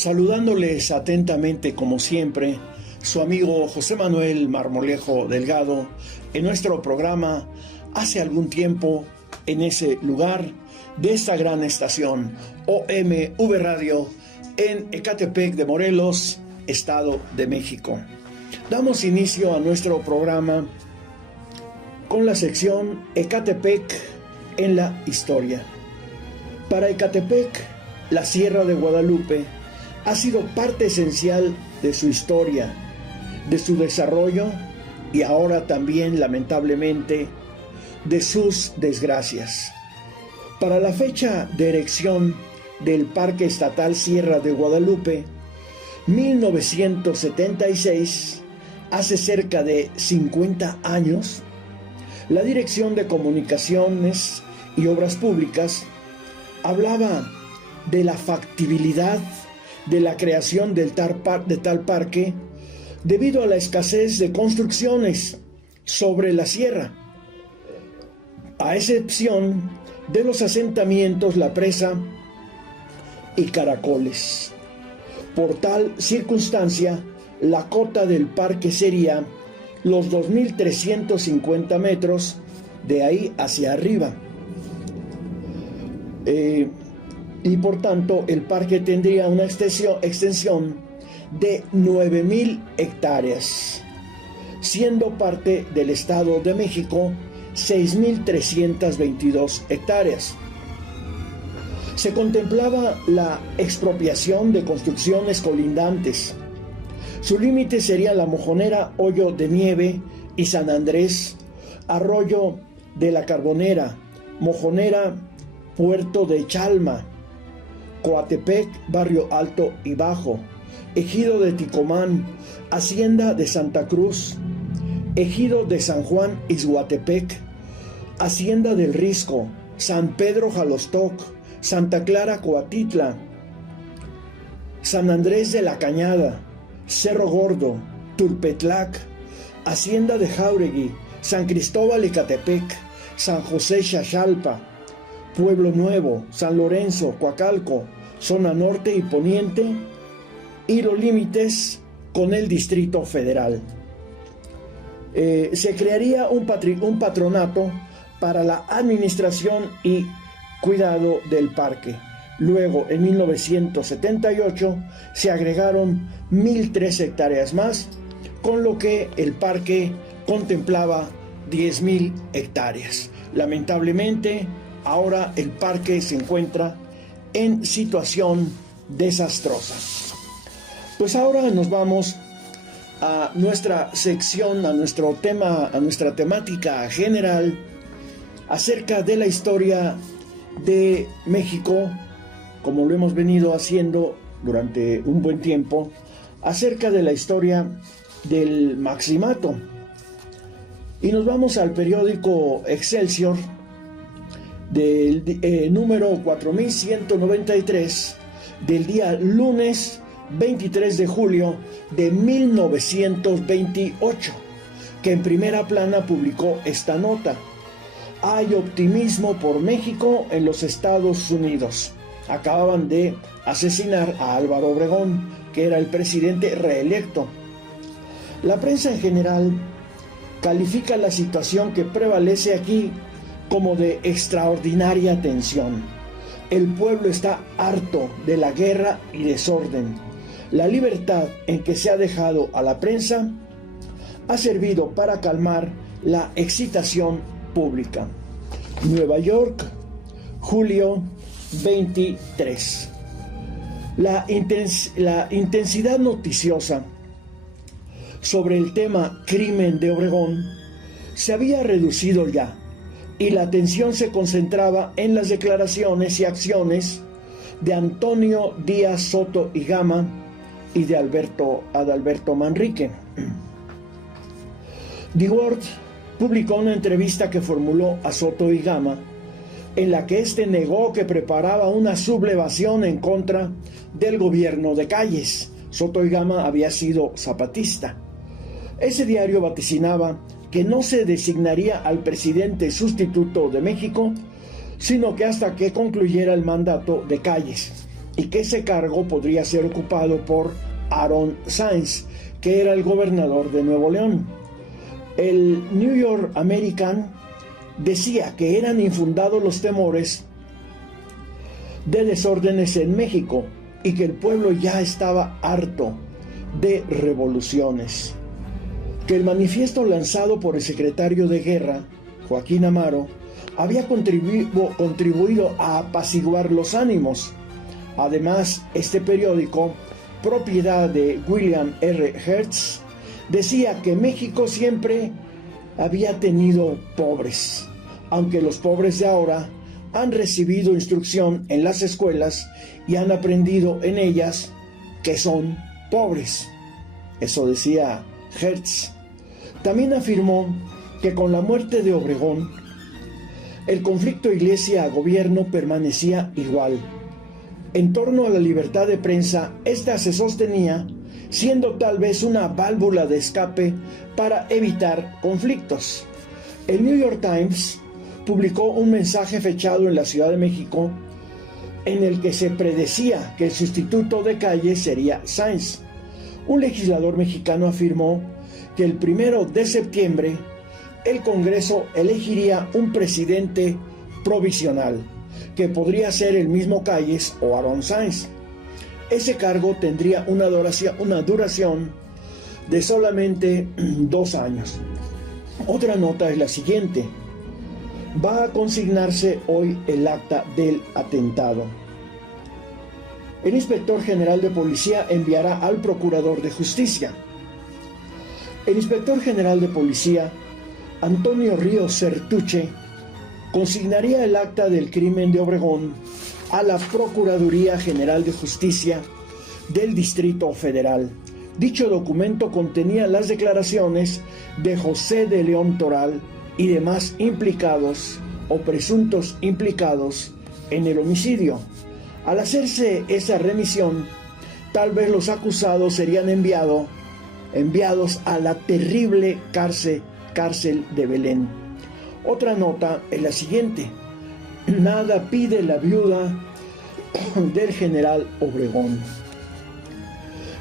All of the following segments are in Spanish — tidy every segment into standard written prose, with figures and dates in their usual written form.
Saludándoles atentamente como siempre, su amigo José Manuel Marmolejo Delgado, en nuestro programa hace algún tiempo, en ese lugar de esta gran estación OMV Radio en Ecatepec de Morelos, Estado de México. Damos inicio a nuestro programa con la sección Ecatepec en la historia. Para Ecatepec, la Sierra de Guadalupe ha sido parte esencial de su historia, de su desarrollo y ahora también, lamentablemente, de sus desgracias. Para la fecha de erección del Parque Estatal Sierra de Guadalupe, 1976, hace cerca de 50 años, la Dirección de Comunicaciones y Obras Públicas hablaba de la factibilidad de la creación de tal parque debido a la escasez de construcciones sobre la sierra, a excepción de los asentamientos La Presa y Caracoles. Por tal circunstancia, la cota del parque sería los 2.350 metros de ahí hacia arriba. Y por tanto el parque tendría una extensión de 9.000 hectáreas, siendo parte del Estado de México 6.322 hectáreas. Se contemplaba la expropiación de construcciones colindantes. Su límite sería La Mojonera, Hoyo de Nieve y San Andrés, Arroyo de la Carbonera, Mojonera, Puerto de Chalma, Coatepec, Barrio Alto y Bajo, Ejido de Ticomán, Hacienda de Santa Cruz, Ejido de San Juan Ixhuatepec, Hacienda del Risco, San Pedro Jalostoc, Santa Clara Coatitla, San Andrés de la Cañada, Cerro Gordo, Tulpetlac, Hacienda de Jáuregui, San Cristóbal Ecatepec, San José Xaxalpa, Pueblo Nuevo, San Lorenzo, Coacalco, zona norte y poniente, y los límites con el Distrito Federal. Se crearía un patronato para la administración y cuidado del parque. Luego, en 1978, se agregaron 1.003 hectáreas más, con lo que el parque contemplaba 10.000 hectáreas. Lamentablemente, ahora el parque se encuentra en situación desastrosa. Pues ahora nos vamos a nuestra sección, a nuestro tema, a nuestra temática general acerca de la historia de México, como lo hemos venido haciendo durante un buen tiempo, acerca de la historia del Maximato. Y nos vamos al periódico Excelsior, del número 4193 del día lunes 23 de julio de 1928, que en primera plana publicó esta nota: hay optimismo por México en los Estados Unidos. Acababan de asesinar a Álvaro Obregón, que era el presidente reelecto. La prensa en general califica la situación que prevalece aquí como de extraordinaria tensión. El pueblo está harto de la guerra y desorden. La libertad en que se ha dejado a la prensa ha servido para calmar la excitación pública. Nueva York, julio 23. La intensidad noticiosa sobre el tema crimen de Obregón se había reducido ya, y la atención se concentraba en las declaraciones y acciones de Antonio Díaz Soto y Gama y de Adalberto Manrique. The Word publicó una entrevista que formuló a Soto y Gama, en la que éste negó que preparaba una sublevación en contra del gobierno de Calles. Soto y Gama había sido zapatista. Ese diario vaticinaba que no se designaría al presidente sustituto de México, sino que hasta que concluyera el mandato de Calles, y que ese cargo podría ser ocupado por Aaron Sainz, que era el gobernador de Nuevo León. El New York American decía que eran infundados los temores de desórdenes en México y que el pueblo ya estaba harto de revoluciones, que el manifiesto lanzado por el secretario de Guerra, Joaquín Amaro, había contribuido a apaciguar los ánimos. Además, este periódico, propiedad de William R. Hertz, decía que México siempre había tenido pobres, aunque los pobres de ahora han recibido instrucción en las escuelas y han aprendido en ellas que son pobres. Eso decía Hertz. También afirmó que con la muerte de Obregón, el conflicto iglesia-gobierno permanecía igual. En torno a la libertad de prensa, esta se sostenía siendo tal vez una válvula de escape para evitar conflictos. El New York Times publicó un mensaje fechado en la Ciudad de México en el que se predecía que el sustituto de Calle sería Sainz. Un legislador mexicano afirmó que el 1 de septiembre el Congreso elegiría un presidente provisional, que podría ser el mismo Calles o Aaron Sainz. Ese cargo tendría una duración de solamente 2 años. Otra nota es la siguiente. Va a consignarse hoy el acta del atentado. El inspector general de policía enviará al procurador de justicia. El inspector general de policía, Antonio Ríos Certuche, consignaría el acta del crimen de Obregón a la Procuraduría General de Justicia del Distrito Federal. Dicho documento contenía las declaraciones de José de León Toral y demás implicados o presuntos implicados en el homicidio. Al hacerse esa remisión, tal vez los acusados serían enviados a la terrible cárcel de Belén. Otra nota es la siguiente. Nada pide la viuda del general Obregón.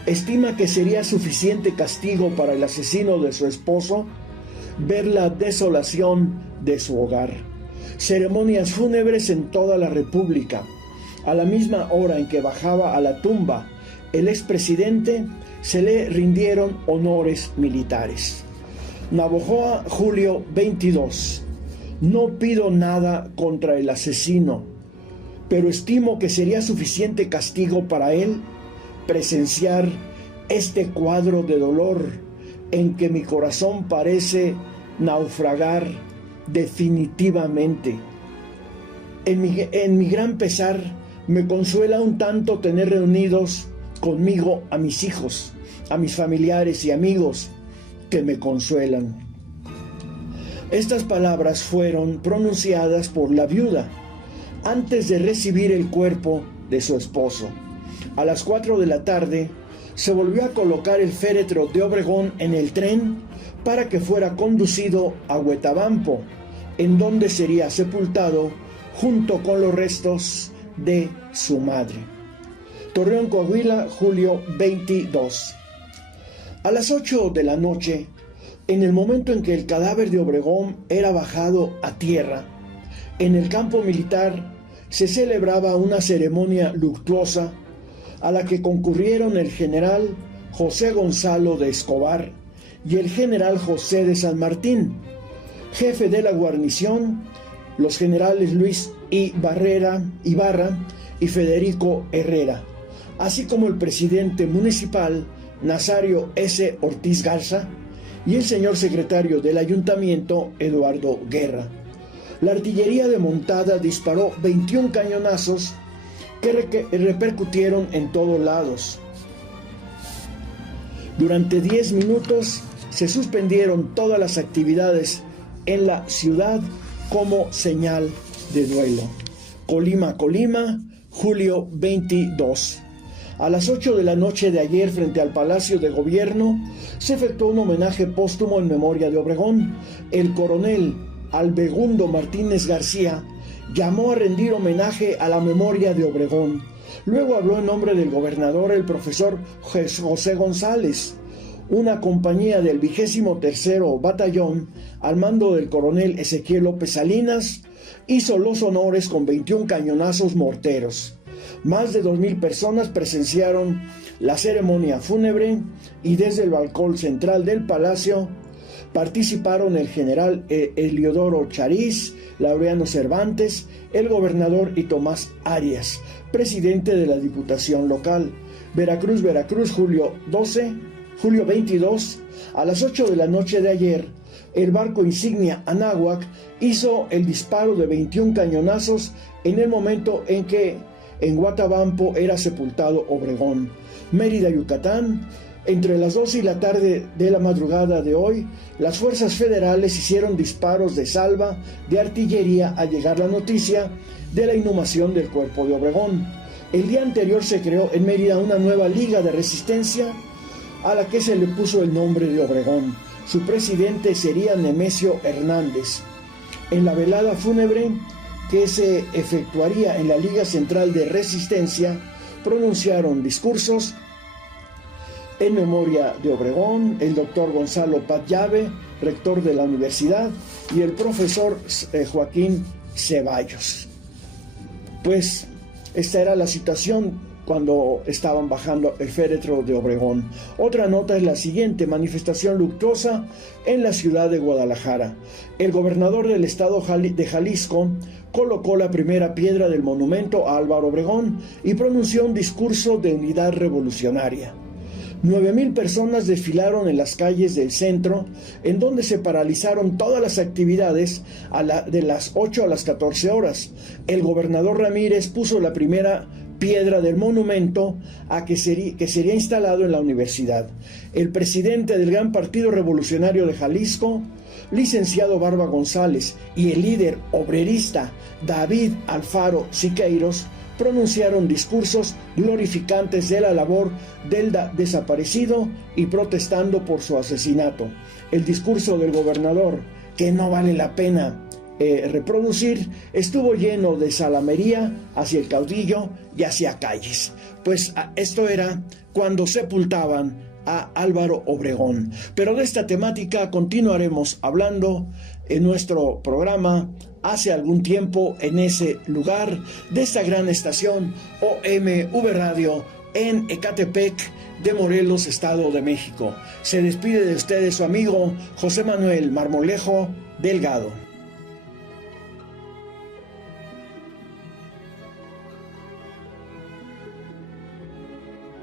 Estima que sería suficiente castigo para el asesino de su esposo ver la desolación de su hogar. Ceremonias fúnebres en toda la República. A la misma hora en que bajaba a la tumba el expresidente, se le rindieron honores militares. Navojoa, julio 22. No pido nada contra el asesino, pero estimo que sería suficiente castigo para él presenciar este cuadro de dolor en que mi corazón parece naufragar definitivamente. En mi gran pesar, me consuela un tanto tener reunidos conmigo a mis hijos, a mis familiares y amigos que me consuelan. Estas palabras fueron pronunciadas por la viuda antes de recibir el cuerpo de su esposo. A las 4 de la tarde se volvió a colocar el féretro de Obregón en el tren para que fuera conducido a Huetabampo, en donde sería sepultado junto con los restos de su madre. Torreón, Coahuila, julio 22. A las 8 de la noche, en el momento en que el cadáver de Obregón era bajado a tierra, en el campo militar se celebraba una ceremonia luctuosa a la que concurrieron el general José Gonzalo de Escobar y el general José de San Martín, jefe de la guarnición, los generales Luis Ibarra y Federico Herrera, así como el presidente municipal Nazario S. Ortiz Garza y el señor secretario del ayuntamiento Eduardo Guerra. La artillería de montada disparó 21 cañonazos que repercutieron en todos lados. Durante 10 minutos se suspendieron todas las actividades en la ciudad como señal de duelo. Colima, julio 22. A las 8 de la noche de ayer, frente al Palacio de Gobierno, se efectuó un homenaje póstumo en memoria de Obregón. El coronel Albegundo Martínez García llamó a rendir homenaje a la memoria de Obregón, Luego habló en nombre del gobernador el profesor José González. Una compañía del 23º Batallón, al mando del coronel Ezequiel López Salinas, hizo los honores con 21 cañonazos morteros. Más de 2,000 personas presenciaron la ceremonia fúnebre y desde el balcón central del palacio participaron el general Eliodoro Chariz, Laureano Cervantes, el gobernador y Tomás Arias, presidente de la Diputación Local. Veracruz, julio 22, a las 8 de la noche de ayer, el barco insignia Anáhuac hizo el disparo de 21 cañonazos en el momento en que en Guatabampo era sepultado Obregón. Mérida, Yucatán. Entre las 12 y la tarde de la madrugada de hoy, las fuerzas federales hicieron disparos de salva de artillería al llegar la noticia de la inhumación del cuerpo de Obregón. El día anterior se creó en Mérida una nueva liga de resistencia a la que se le puso el nombre de Obregón. Su presidente sería Nemesio Hernández. En la velada fúnebre que se efectuaría en la Liga Central de Resistencia, pronunciaron discursos en memoria de Obregón, el doctor Gonzalo Paz Llave, rector de la universidad, y el profesor Joaquín Ceballos. Pues esta era la situación cuando estaban bajando el féretro de Obregón. Otra nota es la siguiente: manifestación luctuosa en la ciudad de Guadalajara. El gobernador del estado de Jalisco colocó la primera piedra del monumento a Álvaro Obregón y pronunció un discurso de unidad revolucionaria. 9,000 personas desfilaron en las calles del centro, en donde se paralizaron todas las actividades de las 8 a las 14 horas. El gobernador Ramírez puso la primera piedra del monumento que sería instalado en la universidad. El presidente del Gran Partido Revolucionario de Jalisco, licenciado Barba González, y el líder obrerista David Alfaro Siqueiros pronunciaron discursos glorificantes de la labor del desaparecido y protestando por su asesinato. El discurso del gobernador, que no vale la pena reproducir, estuvo lleno de salamería hacia el caudillo y hacia calles. Pues esto era cuando sepultaban a Álvaro Obregón. Pero de esta temática continuaremos hablando en nuestro programa hace algún tiempo en ese lugar de esta gran estación OMV Radio en Ecatepec de Morelos, Estado de México. Se despide de ustedes su amigo José Manuel Marmolejo Delgado.